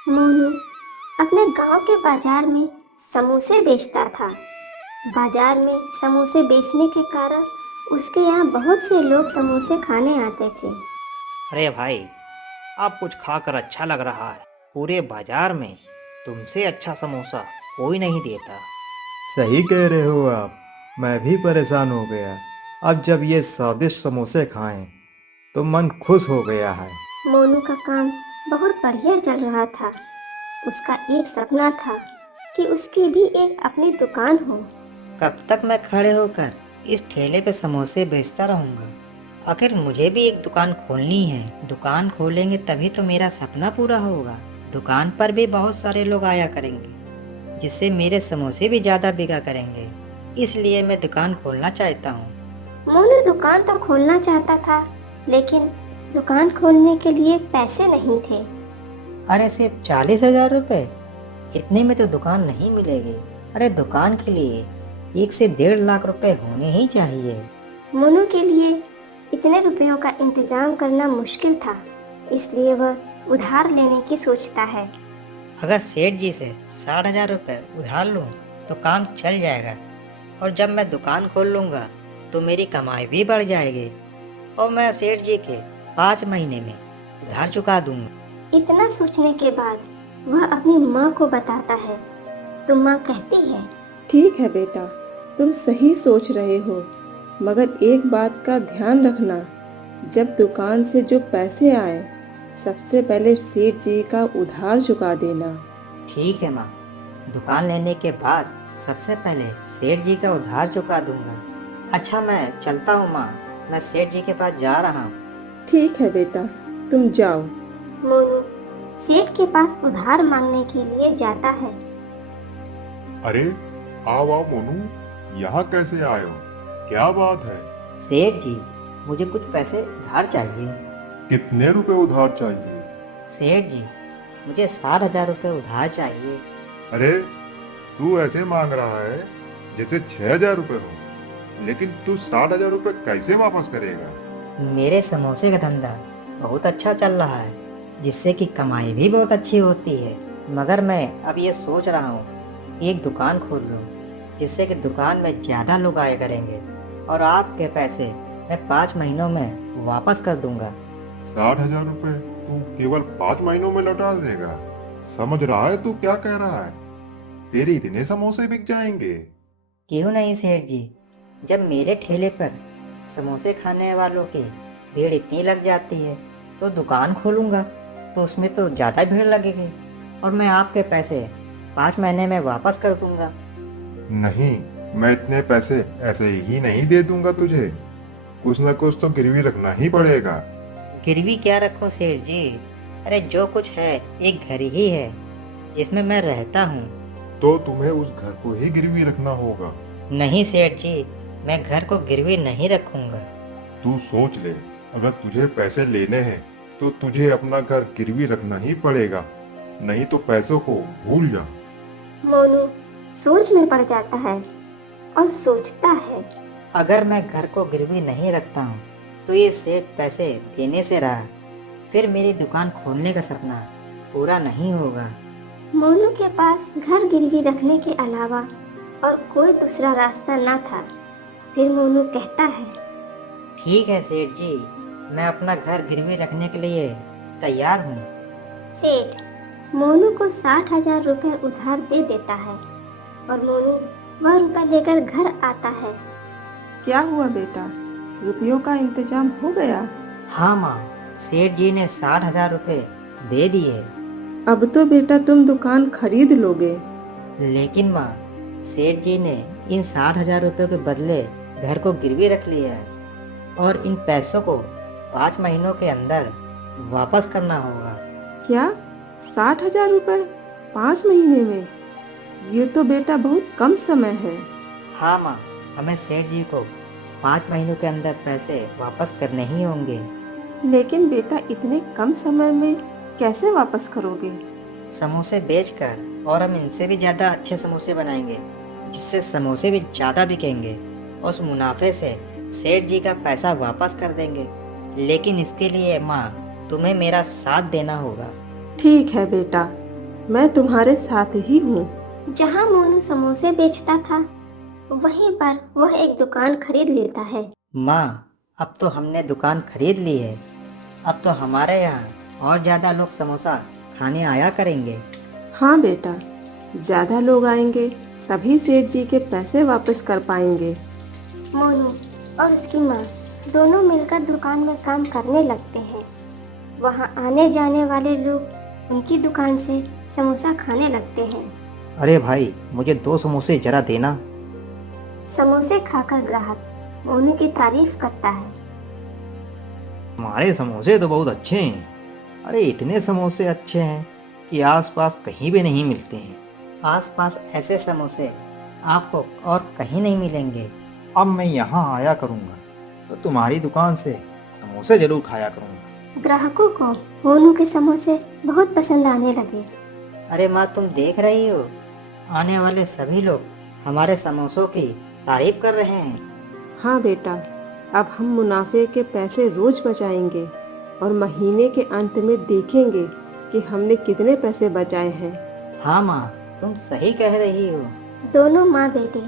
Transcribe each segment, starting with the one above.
मोनू अपने गांव के बाजार में समोसे बेचता था। बाजार में समोसे बेचने के कारण उसके यहाँ बहुत से लोग समोसे खाने आते थे। अरे भाई, आप कुछ खाकर अच्छा लग रहा है। पूरे बाजार में तुमसे अच्छा समोसा कोई नहीं देता। सही कह रहे हो आप। मैं भी परेशान हो गया। अब जब ये स्वादिष्ट समोसे खाएं तो मन खुश हो गया है। मोनू का काम बहुत बढ़िया चल रहा था। उसका एक सपना था कि उसकी भी एक अपनी दुकान हो। कब तक मैं खड़े होकर इस ठेले पे समोसे बेचता रहूंगा? आखिर मुझे भी एक दुकान खोलनी है। दुकान खोलेंगे तभी तो मेरा सपना पूरा होगा। दुकान पर भी बहुत सारे लोग आया करेंगे, जिससे मेरे समोसे भी ज़्यादा बिका करेंगे। इसलिए मैं दुकान खोलना चाहता हूँ। मोनू दुकान तो खोलना चाहता था, लेकिन दुकान खोलने के लिए पैसे नहीं थे। अरे सिर्फ 40,000 रुपये? इतने में तो दुकान नहीं मिलेगी। अरे दुकान के लिए 1 से 1.5 लाख रुपए होने ही चाहिए। मोनू के लिए इतने रुपयों का इंतजाम करना मुश्किल था, इसलिए वह उधार लेने की सोचता है। अगर सेठ जी से 60,000 रुपये उधार लूँ तो काम चल जाएगा, और जब मैं दुकान खोल लूँगा तो मेरी कमाई भी बढ़ जाएगी, और मैं सेठ जी के 5 महीने में उधार चुका दूंगा। इतना सोचने के बाद वह अपनी माँ को बताता है, तो माँ कहती है, ठीक है बेटा, तुम सही सोच रहे हो, मगर एक बात का ध्यान रखना, जब दुकान से जो पैसे आए सबसे पहले सेठ जी का उधार चुका देना। ठीक है माँ, दुकान लेने के बाद सबसे पहले सेठ जी का उधार चुका दूंगा। अच्छा, मैं चलता हूँ माँ, मैं सेठ जी के पास जा रहा हूँ। ठीक है बेटा, तुम जाओ। मोनू सेठ के पास उधार मांगने के लिए जाता है। अरे आओ आओ मोनू, यहाँ कैसे आए हो? क्या बात है? सेठ जी, मुझे कुछ पैसे उधार चाहिए। कितने रुपए उधार चाहिए? सेठ जी, मुझे 60,000 रुपये उधार चाहिए। अरे तू ऐसे मांग रहा है जैसे 6,000 रुपए हो, लेकिन तू 60,000 रुपए कैसे वापस करेगा? मेरे समोसे का धंधा बहुत अच्छा चल रहा है, जिससे कि कमाई भी बहुत अच्छी होती है। मगर मैं अब ये सोच रहा हूँ एक दुकान खोल लूँ, जिससे कि दुकान में ज़्यादा लोग आए करेंगे, और आपके पैसे मैं 5 महीनों में वापस कर दूंगा। 60,000 रुपए तू केवल 5 महीनों में लौटा देगा? समझ रहा है तू क्या कह रहा है? तेरे इतने समोसे बिक जाएंगे? क्यों नहीं सेठ जी, जब मेरे ठेले पर समोसे खाने वालों की भीड़ इतनी लग जाती है तो दुकान खोलूंगा, तो उसमें तो ज़्यादा भीड़ लगेगी, और मैं आपके पैसे 5 महीने में वापस कर दूंगा। नहीं, मैं इतने पैसे ऐसे ही नहीं दे दूंगा तुझे। कुछ न कुछ तो गिरवी रखना ही पड़ेगा। गिरवी क्या रखूं सेठ जी? अरे जो कुछ है एक घर ही है जिसमें मैं रहता हूँ। तो तुम्हें उस घर को ही गिरवी रखना होगा। नहीं सेठ जी, मैं घर को गिरवी नहीं रखूंगा। तू सोच ले, अगर तुझे पैसे लेने हैं तो तुझे अपना घर गिरवी रखना ही पड़ेगा, नहीं तो पैसों को भूल जा। मोनू सोच में पड़ जाता है और सोचता है, अगर मैं घर को गिरवी नहीं रखता हूँ तो ये सेठ पैसे देने से रहा, फिर मेरी दुकान खोलने का सपना पूरा नहीं होगा। मोनू के पास घर गिरवी रखने के अलावा और कोई दूसरा रास्ता न था। फिर मोनू कहता है, ठीक है सेठ जी, मैं अपना घर गिरवी रखने के लिए तैयार हूँ। सेठ मोनू को 60,000 रुपए उधार दे देता है और मोनू वह रुपए लेकर घर आता है। क्या हुआ बेटा, रुपयों का इंतजाम हो गया? हाँ माँ, सेठ जी ने 60,000 रुपये दे दिए। अब तो बेटा तुम दुकान खरीद लोगे। लेकिन माँ, सेठ जी ने इन 60,000 रुपये के बदले घर को गिरवी रख लिया है, और इन पैसों को 5 महीनों के अंदर वापस करना होगा। क्या 60,000 रुपये 5 महीने में? ये तो बेटा बहुत कम समय है। हाँ माँ, हमें सेठ जी को 5 महीनों के अंदर पैसे वापस करने ही होंगे। लेकिन बेटा इतने कम समय में कैसे वापस करोगे? समोसे बेचकर, और हम इनसे भी ज़्यादा अच्छे समोसे बनाएंगे, जिससे समोसे भी ज़्यादा बिकेंगे। उस मुनाफे से सेठ जी का पैसा वापस कर देंगे। लेकिन इसके लिए माँ, तुम्हें मेरा साथ देना होगा। ठीक है बेटा, मैं तुम्हारे साथ ही हूँ। जहाँ मोनू समोसे बेचता था वहीं पर वह एक दुकान खरीद लेता है। माँ, अब तो हमने दुकान खरीद ली है। अब तो हमारे यहाँ और ज़्यादा लोग समोसा खाने आया करेंगे। हाँ बेटा, ज्यादा लोग आएंगे तभी सेठ जी के पैसे वापस कर पाएंगे। मोनू और उसकी माँ दोनों मिलकर दुकान में काम करने लगते हैं। वहाँ आने जाने वाले लोग उनकी दुकान से समोसा खाने लगते हैं। अरे भाई, मुझे 2 समोसे जरा देना। समोसे खाकर ग्राहक मोनू की तारीफ करता है। तुम्हारे समोसे तो बहुत अच्छे हैं। अरे इतने समोसे अच्छे हैं कि आसपास कहीं भी नहीं मिलते हैं। आसपास ऐसे समोसे आपको और कहीं नहीं मिलेंगे। अब मैं यहाँ आया करूँगा तो तुम्हारी दुकान से समोसे जरूर खाया करूँगा। ग्राहकों को मोनू के समोसे बहुत पसंद आने लगे। अरे माँ, तुम देख रही हो, आने वाले सभी लोग हमारे समोसों की तारीफ कर रहे हैं। हाँ बेटा, अब हम मुनाफे के पैसे रोज बचाएंगे और महीने के अंत में देखेंगे कि हमने कितने पैसे बचाए हैं। हाँ माँ, तुम सही कह रही हो। दोनों माँ बेटे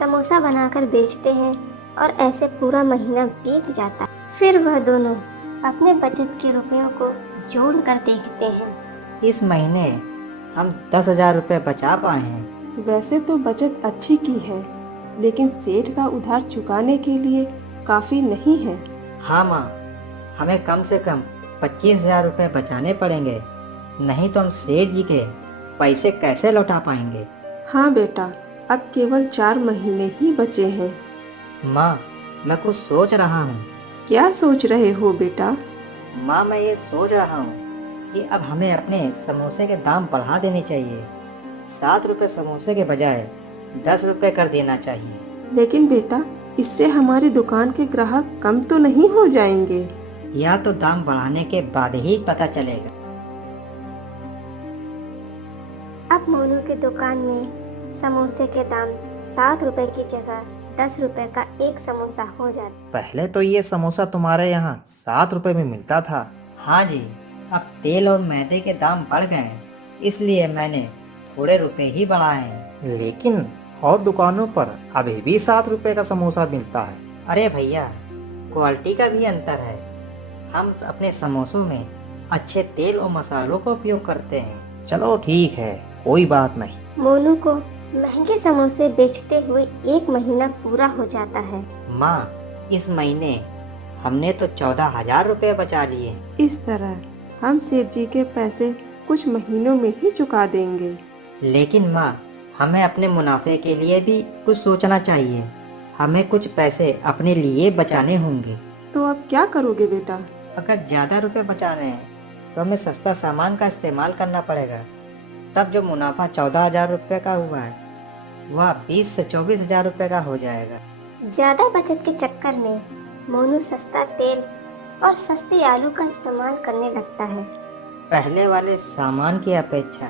समोसा बनाकर बेचते हैं और ऐसे पूरा महीना बीत जाता है। फिर वह दोनों अपने बचत के रुपयों को जोड़ कर देखते हैं। इस महीने हम 10,000 रुपये बचा पाए हैं। वैसे तो बचत अच्छी की है, लेकिन सेठ का उधार चुकाने के लिए काफी नहीं है। हाँ माँ, हमें कम से कम 25,000 रुपये बचाने पड़ेंगे, नहीं तो हम सेठ जी के पैसे कैसे लौटा पाएंगे। हाँ बेटा, अब केवल 4 महीने ही बचे हैं। माँ, मैं कुछ सोच रहा हूँ। क्या सोच रहे हो बेटा? माँ, मैं ये सोच रहा हूँ कि अब हमें अपने समोसे के दाम बढ़ा देने चाहिए। 7 रुपये समोसे के बजाय 10 रुपये कर देना चाहिए। लेकिन बेटा, इससे हमारी दुकान के ग्राहक कम तो नहीं हो जाएंगे? या तो दाम बढ़ाने के बाद ही पता चलेगा। अब मोनू की दुकान में समोसे के दाम 7 रुपए की जगह 10 रुपए का एक समोसा हो जाता। पहले तो ये समोसा तुम्हारे यहाँ 7 रुपए में मिलता था। हाँ जी, अब तेल और मैदे के दाम बढ़ गए हैं, इसलिए मैंने थोड़े रुपए ही बढ़ाए हैं। लेकिन और दुकानों पर अभी भी 7 रुपए का समोसा मिलता है। अरे भैया, क्वालिटी का भी अंतर है। हम अपने समोसों में अच्छे तेल और मसालों का उपयोग करते हैं। चलो ठीक है, कोई बात नहीं। मोनू को महंगे समोसे बेचते हुए 1 महीना पूरा हो जाता है। माँ, इस महीने हमने तो 14,000 रुपये बचा लिए। इस तरह हम सेठ जी के पैसे कुछ महीनों में ही चुका देंगे। लेकिन माँ, हमें अपने मुनाफे के लिए भी कुछ सोचना चाहिए। हमें कुछ पैसे अपने लिए बचाने होंगे। तो अब क्या करोगे बेटा? अगर ज़्यादा रुपए बचाने हैं तो हमें सस्ता सामान का इस्तेमाल करना पड़ेगा। तब जो मुनाफा 14,000 रुपये का हुआ है वह 20 से 24,000 रुपये का हो जाएगा। ज्यादा बचत के चक्कर में मोनू सस्ता तेल और सस्ते आलू का इस्तेमाल करने लगता है। पहले वाले सामान की अपेक्षा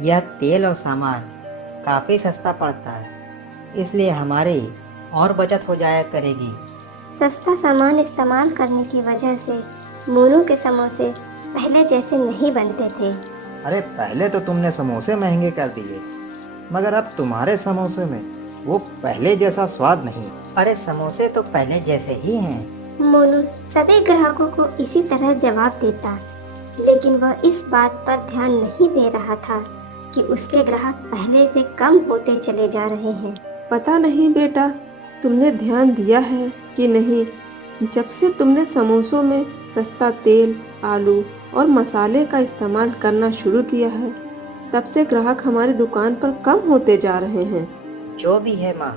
यह तेल और सामान काफ़ी सस्ता पड़ता है, इसलिए हमारी और बचत हो जाया करेगी। सस्ता सामान इस्तेमाल करने की वजह से मोनू के समोसे पहले जैसे नहीं बनते थे। अरे पहले तो तुमने समोसे महंगे कर दिए, मगर अब तुम्हारे समोसे में वो पहले जैसा स्वाद नहीं। अरे समोसे तो पहले जैसे ही हैं। मोनू सभी ग्राहकों को इसी तरह जवाब देता, लेकिन वह इस बात पर ध्यान नहीं दे रहा था कि उसके ग्राहक पहले से कम होते चले जा रहे हैं। पता नहीं बेटा, तुमने ध्यान दिया है कि नहीं, जब से तुमने समोसों में सस्ता तेल, आलू और मसाले का इस्तेमाल करना शुरू किया है, तब से ग्राहक हमारी दुकान पर कम होते जा रहे हैं। जो भी है माँ,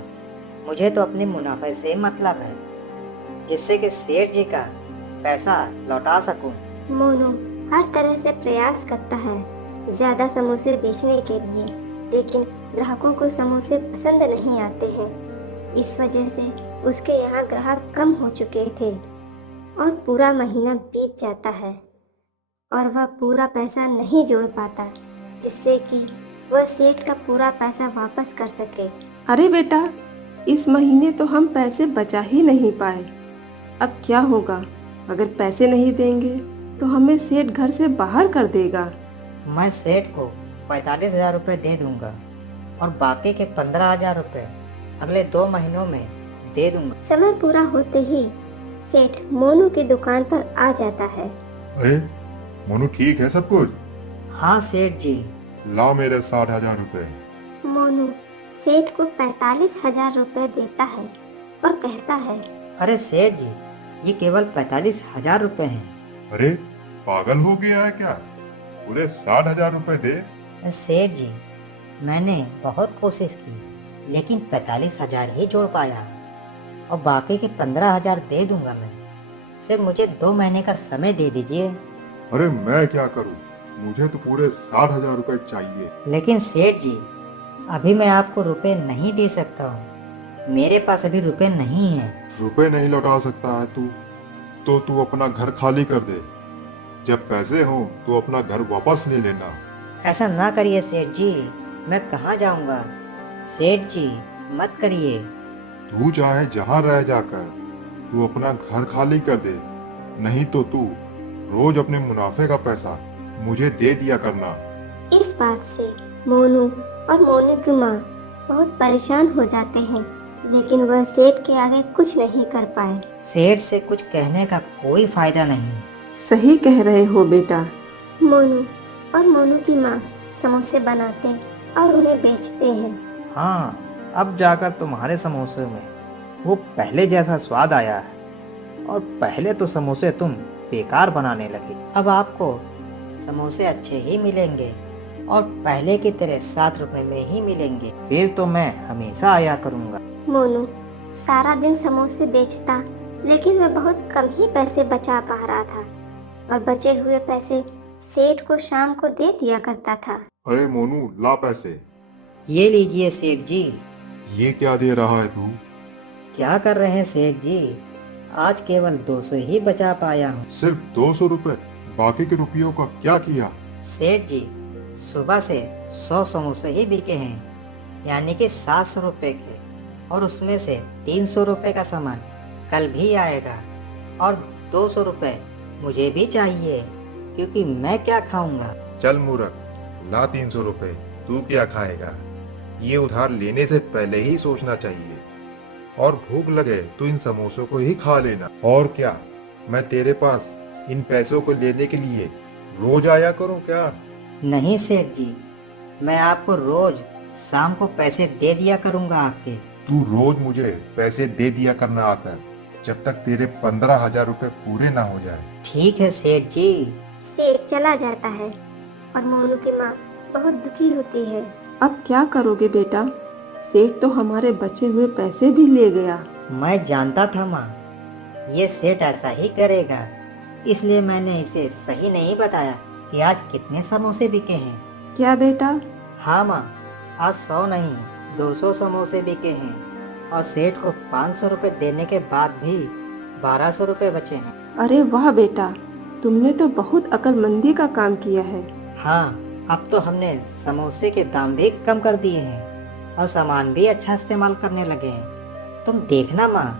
मुझे तो अपने मुनाफे से मतलब है, जिससे कि सेठ जी का पैसा लौटा सकूं। मोनू हर तरह से प्रयास करता है ज्यादा समोसे बेचने के लिए, लेकिन ग्राहकों को समोसे पसंद नहीं आते हैं। इस वजह से उसके यहाँ ग्राहक कम हो चुके थे और पूरा महीना बीत जाता है और वह पूरा पैसा नहीं जोड़ पाता, जिससे कि वह सेठ का पूरा पैसा वापस कर सके। अरे बेटा, इस महीने तो हम पैसे बचा ही नहीं पाए। अब क्या होगा? अगर पैसे नहीं देंगे तो हमें सेठ घर से बाहर कर देगा। मैं सेठ को 45,000 रुपये दे दूंगा और बाकी के 15,000 रुपये अगले 2 महीनों में दे दूंगा। समय पूरा होते ही सेठ मोनू की दुकान पर आ जाता है। अरे मोनू, ठीक है सब कुछ? हाँ सेठ जी। ला मेरे 60,000 रुपए। मोनू सेठ को 45,000 रुपए देता है और कहता है, अरे सेठ जी, ये केवल 45,000 रुपये हैं। अरे पागल हो गया है क्या? पूरे 60,000 रुपए दे। सेठ जी, मैंने बहुत कोशिश की लेकिन 45,000 ही जोड़ पाया और बाकी के 15,000 दे दूंगा मैं। सिर्फ मुझे 2 महीने का समय दे दीजिए। अरे मैं क्या करूं? मुझे तो पूरे 60,000 रुपए चाहिए। लेकिन सेठ जी, अभी मैं आपको रुपए नहीं दे सकता हूँ, मेरे पास अभी रुपए नहीं है। रुपए नहीं लौटा सकता है तू? तो तू अपना घर खाली कर दे। जब पैसे हों तो अपना घर वापस ले लेना। ऐसा ना करिए सेठ जी, मैं कहाँ जाऊँगा? सेठ जी मत करिए। तू चाहे जहां रह जाकर तू अपना घर खाली कर दे, नहीं तो तू रोज अपने मुनाफे का पैसा मुझे दे दिया करना। इस बात से मोनू और मोनू की माँ बहुत परेशान हो जाते हैं, लेकिन वह सेठ के आगे कुछ नहीं कर पाए। सेठ से कुछ कहने का कोई फायदा नहीं। सही कह रहे हो बेटा। मोनू और मोनू की माँ समोसे बनाते और उन्हें बेचते हैं। हाँ, अब जाकर तुम्हारे समोसे में वो पहले जैसा स्वाद आया है, और पहले तो समोसे तुम बेकार बनाने लगे। अब आपको समोसे अच्छे ही मिलेंगे और पहले की तरह 7 रुपए में ही मिलेंगे। फिर तो मैं हमेशा आया करूँगा। मोनू सारा दिन समोसे बेचता, लेकिन वह बहुत कम ही पैसे बचा पा रहा था और बचे हुए पैसे सेठ को शाम को दे दिया करता था। अरे मोनू, ला पैसे। ये लीजिए सेठ जी। ये क्या दे रहा है तू? क्या कर रहे हैं सेठ जी? आज केवल 200 ही बचा पाया हूँ। सिर्फ 200 रुपए? बाकी के रुपयों का क्या किया? सेठ जी, सुबह से 100 समोसे ही बिके हैं, यानी कि 700 रुपए के, और उसमें से 300 रुपए का सामान कल भी आएगा और 200 रुपए मुझे भी चाहिए, क्योंकि मैं क्या खाऊंगा। चल मूर्ख, ला 300 रुपए। तू क्या खाएगा? ये उधार लेने से पहले ही सोचना चाहिए। और भूख लगे तो इन समोसों को ही खा लेना। और क्या, मैं तेरे पास इन पैसों को लेने के लिए रोज आया करूं क्या? नहीं सेठ जी, मैं आपको रोज शाम को पैसे दे दिया करूंगा आपके। तू रोज मुझे पैसे दे दिया करना आकर, जब तक तेरे 15,000 रुपए पूरे ना हो जाए। ठीक है सेठ जी। सेठ चला जाता है और मोनू की माँ बहुत दुखी होती है। अब क्या करोगे बेटा? सेठ तो हमारे बचे हुए पैसे भी ले गया। मैं जानता था माँ, ये सेठ ऐसा ही करेगा, इसलिए मैंने इसे सही नहीं बताया कि आज कितने समोसे बिके हैं। क्या बेटा? हाँ माँ, आज 100 नहीं 200 समोसे बिके हैं और सेठ को 500 रुपए देने के बाद भी 1200 रुपए बचे हैं। अरे वाह बेटा, तुमने तो बहुत अक्लमंदी का काम किया है। हाँ, अब तो हमने समोसे के दाम भी कम कर दिए हैं और सामान भी अच्छा इस्तेमाल करने लगे हैं। तुम देखना माँ,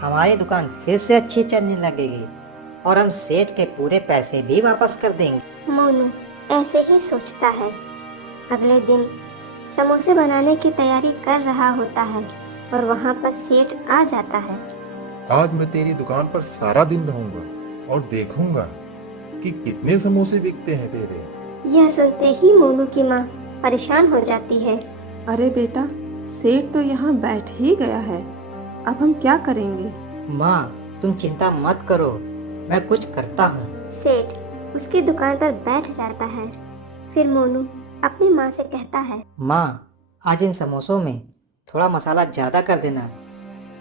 हमारी दुकान फिर से अच्छी चलने लगेगी और हम सेठ के पूरे पैसे भी वापस कर देंगे। मोनू ऐसे ही सोचता है। अगले दिन समोसे बनाने की तैयारी कर रहा होता है और वहाँ पर सेठ आ जाता है। आज मैं तेरी दुकान पर सारा दिन रहूंगा और देखूंगा कि कितने समोसे बिकते हैं तेरे। यह सुनते ही मोनू की माँ परेशान हो जाती है। अरे बेटा, सेठ तो यहाँ बैठ ही गया है, अब हम क्या करेंगे? माँ तुम चिंता मत करो, मैं कुछ करता हूँ। सेठ उसकी दुकान पर बैठ जाता है। फिर मोनू अपनी माँ से कहता है, माँ आज इन समोसों में थोड़ा मसाला ज़्यादा कर देना,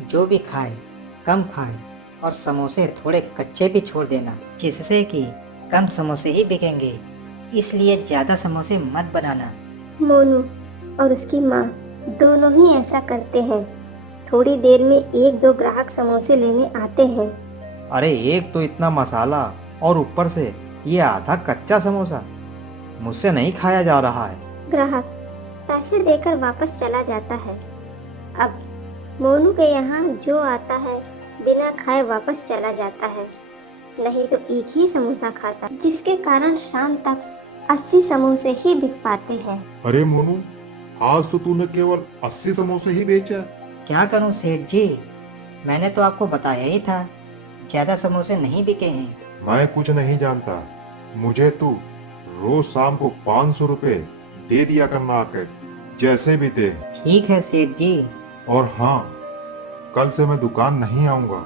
जो भी खाए कम खाए और समोसे थोड़े कच्चे भी छोड़ देना, जिससे कि कम समोसे ही बिकेंगे, इसलिए ज़्यादा समोसे मत बनाना। मोनू और उसकी माँ दोनों ही ऐसा करते हैं। थोड़ी देर में 1-2 ग्राहक समोसे लेने आते हैं। अरे एक तो इतना मसाला और ऊपर से ये आधा कच्चा समोसा, मुझसे नहीं खाया जा रहा है। ग्राहक पैसे देकर वापस चला जाता है। अब मोनू के यहाँ जो आता है बिना खाए वापस चला जाता है, नहीं तो एक ही समोसा खाता, जिसके कारण शाम तक 80 समोसे ही बिक पाते हैं। अरे मोनू, आज तो तूने केवल 80 समोसे ही बेचा। क्या करूं सेठ जी, मैंने तो आपको बताया ही था, ज्यादा समोसे नहीं बिके हैं। मैं कुछ नहीं जानता, मुझे तू रोज शाम को 500 रुपए दे दिया करना आकर, जैसे भी दे। ठीक है सेठ जी। और हाँ, कल से मैं दुकान नहीं आऊंगा,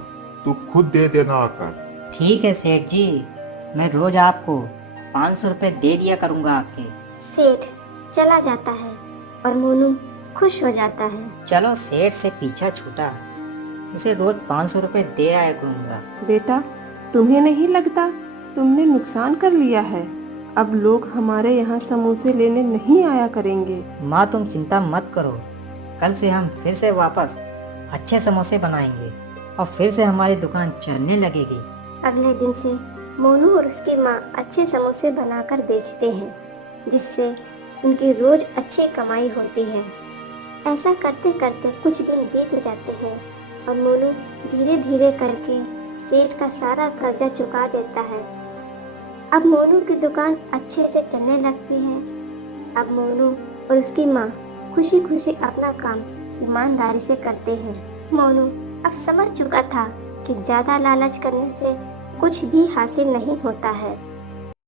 तू खुद दे देना आकर। ठीक है सेठ जी, मैं रोज आपको 500 रुपए दे दिया करूंगा आपके। सेठ चला जाता है और मोनू खुश हो जाता है। चलो सेठ से पीछा छूटा, उसे रोज 500 रुपए दे आया करूंगा। बेटा, तुम्हें नहीं लगता तुमने नुकसान कर लिया है? अब लोग हमारे यहाँ समोसे लेने नहीं आया करेंगे। माँ तुम चिंता मत करो, कल से हम फिर से वापस अच्छे समोसे बनाएंगे और फिर से हमारी दुकान चलने लगेगी। अगले दिन से मोनू और उसकी माँ अच्छे समोसे बनाकर बेचते हैं, जिससे उनकी रोज अच्छी कमाई होती है। ऐसा करते करते कुछ दिन बीत जाते हैं और मोनू धीरे धीरे करके सेठ का सारा कर्जा चुका देता है। अब मोनू की दुकान अच्छे से चलने लगती है। अब मोनू और उसकी माँ खुशी खुशी अपना काम ईमानदारी से करते हैं। मोनू अब समझ चुका था कि ज्यादा लालच करने से कुछ भी हासिल नहीं होता है।